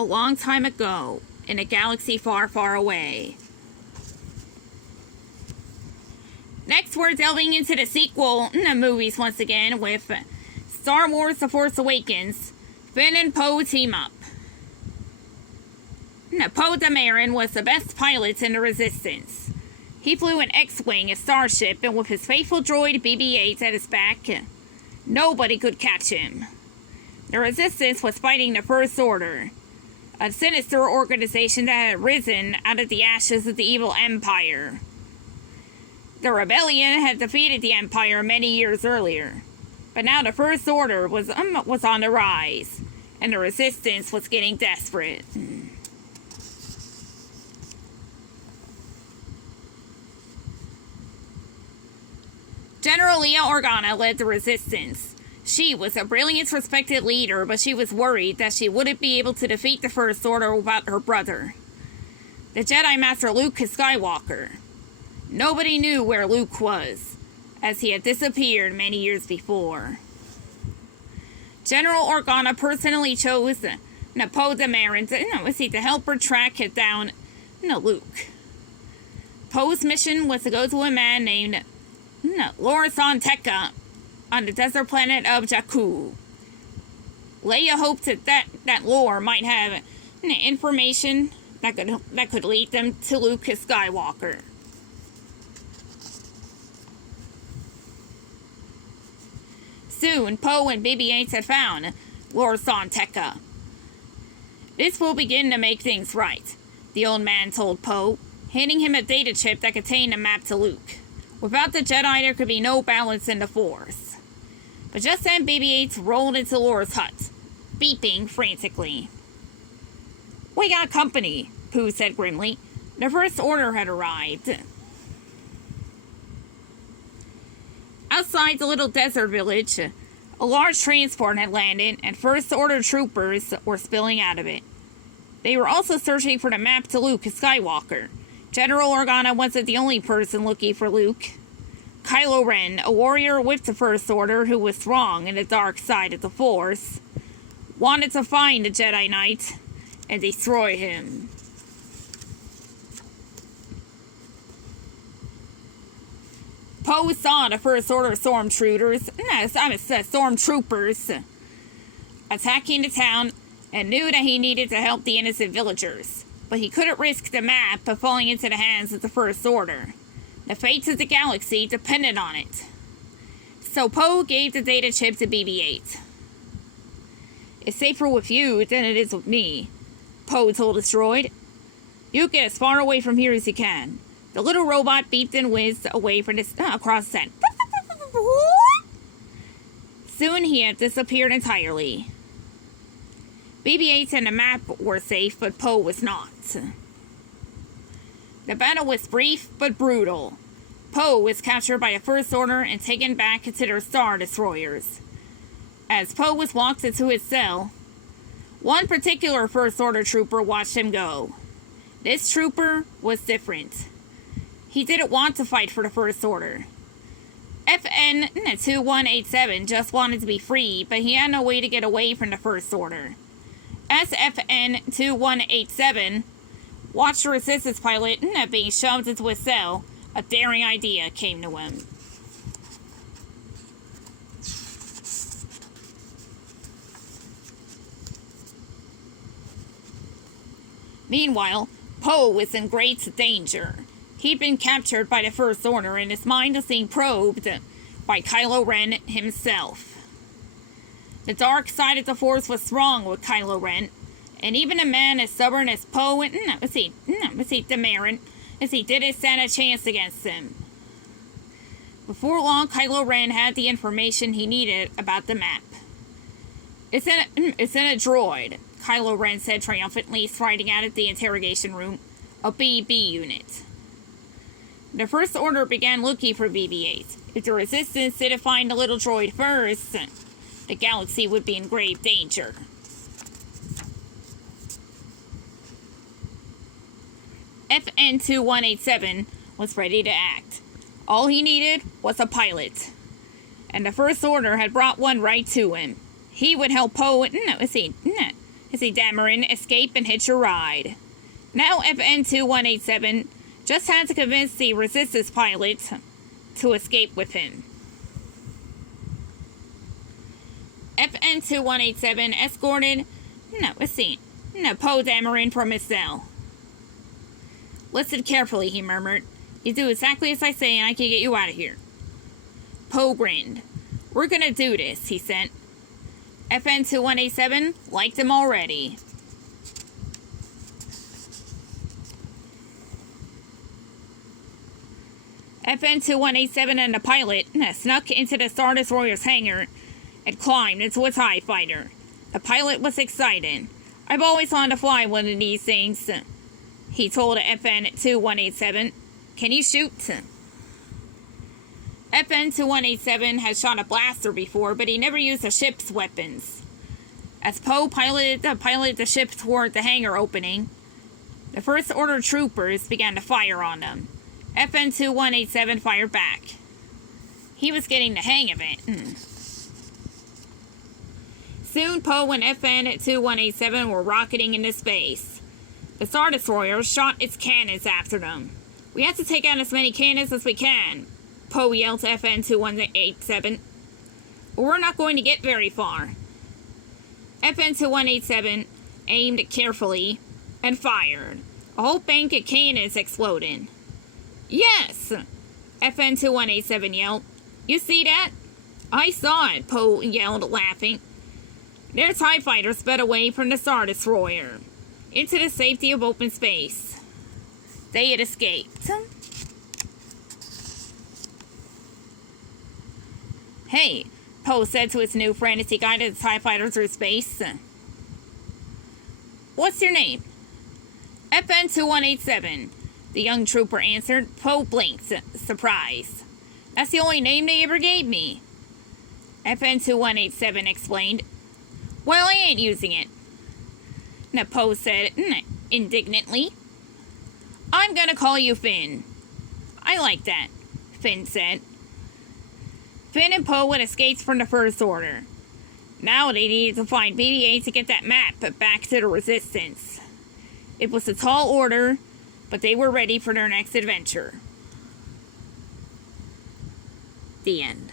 a long time ago, in a galaxy far, far away. Next, we're delving into the sequel movies once again with Star Wars The Force Awakens. Finn and Poe team up. Poe Dameron was the best pilot in the Resistance. He flew an X-Wing, a starship, and with his faithful droid BB-8 at his back, nobody could catch him. The Resistance was fighting the First Order, a sinister organization that had risen out of the ashes of the evil Empire. The Rebellion had defeated the Empire many years earlier, but now the First Order was on the rise, and the Resistance was getting desperate. General Leia Organa led the Resistance. She was a brilliant, respected leader, but she was worried that she wouldn't be able to defeat the First Order without her brother, the Jedi Master Luke Skywalker. Nobody knew where Luke was, as he had disappeared many years before. General Organa personally chose Poe Dameron to help her track down Luke. Poe's mission was to go to a man named Lorsan Tekka on the desert planet of Jakku. Leia hoped that Lore might have information that could lead them to Luke Skywalker. Soon, Poe and BB-8 had found Lorsan Tekka. This will begin to make things right, the old man told Poe, handing him a data chip that contained a map to Luke. Without the Jedi, there could be no balance in the Force. But just then, BB-8 rolled into Lore's hut, beeping frantically. "We got company," Pooh said grimly. The First Order had arrived. Outside the little desert village, a large transport had landed, and First Order troopers were spilling out of it. They were also searching for the map to Luke Skywalker. General Organa wasn't the only person looking for Luke. Kylo Ren, a warrior with the First Order who was strong in the dark side of the Force, wanted to find the Jedi Knight and destroy him. Poe saw the First Order stormtroopers attacking the town and knew that he needed to help the innocent villagers. But he couldn't risk the map of falling into the hands of the First Order. The fates of the galaxy depended on it. So Poe gave the data chip to BB-8. "It's safer with you than it is with me," Poe told his droid. "You get as far away from here as you can." The little robot beeped and whizzed away from across the sand. Soon he had disappeared entirely. BB-8 and the map were safe, but Poe was not. The battle was brief but brutal. Poe was captured by the First Order and taken back to their Star Destroyers. As Poe was walked into his cell, one particular First Order trooper watched him go. This trooper was different. He didn't want to fight for the First Order. FN 2187 just wanted to be free, but he had no way to get away from the First Order. SFN 2187 watched the Resistance pilot being shoved into a cell. A daring idea came to him. Meanwhile, Poe was in great danger. He'd been captured by the First Order, and his mind was being probed by Kylo Ren himself. The dark side of the Force was strong with Kylo Ren, and even a man as stubborn as Poe Dameron, he didn't stand a chance against him. Before long, Kylo Ren had the information he needed about the map. It's in a droid," Kylo Ren said triumphantly, striding out of the interrogation room. "A BB unit." The First Order began looking for BB-8. If the Resistance didn't find the little droid first, the galaxy would be in grave danger. FN 2187 was ready to act. All he needed was a pilot, and the First Order had brought one right to him. He would help Poe Izzy Dameron escape and hitch a ride. Now FN-2187 just had to convince the Resistance pilot to escape with him. FN-2187 escorted Poe Dameron from his cell. Listen carefully, he murmured. You do exactly as I say and I can get you out of here. Poe grinned. We're gonna do this, he said. FN-2187 liked him already. FN-2187 and the pilot snuck into the Star Destroyer's hangar and climbed into a TIE fighter. The pilot was excited. I've always wanted to fly one of these things, he told FN-2187. Can you shoot? FN-2187 had shot a blaster before, but he never used the ship's weapons. As Poe piloted the ship toward the hangar opening, the First Order troopers began to fire on them. FN-2187 fired back. He was getting the hang of it. Soon, Poe and FN-2187 were rocketing into space. The Star Destroyer shot its cannons after them. We have to take out as many cannons as we can, Poe yelled to FN-2187. But we're not going to get very far. FN-2187 aimed carefully and fired. A whole bank of cannons exploded. Yes! FN-2187 yelled. You see that? I saw it, Poe yelled, laughing. Their TIE fighter sped away from the Star Destroyer into the safety of open space. They had escaped. Hey, Poe said to his new friend as he guided the TIE fighter through space. What's your name? FN-2187, the young trooper answered. Poe blinked, surprised. That's the only name they ever gave me. FN-2187 explained. Well, I ain't using it. Now, Poe said indignantly. I'm gonna call you Finn. I like that, Finn said. Finn and Poe had escaped from the First Order. Now they needed to find BB-8 to get that map back to the Resistance. It was a tall order, but they were ready for their next adventure. The end.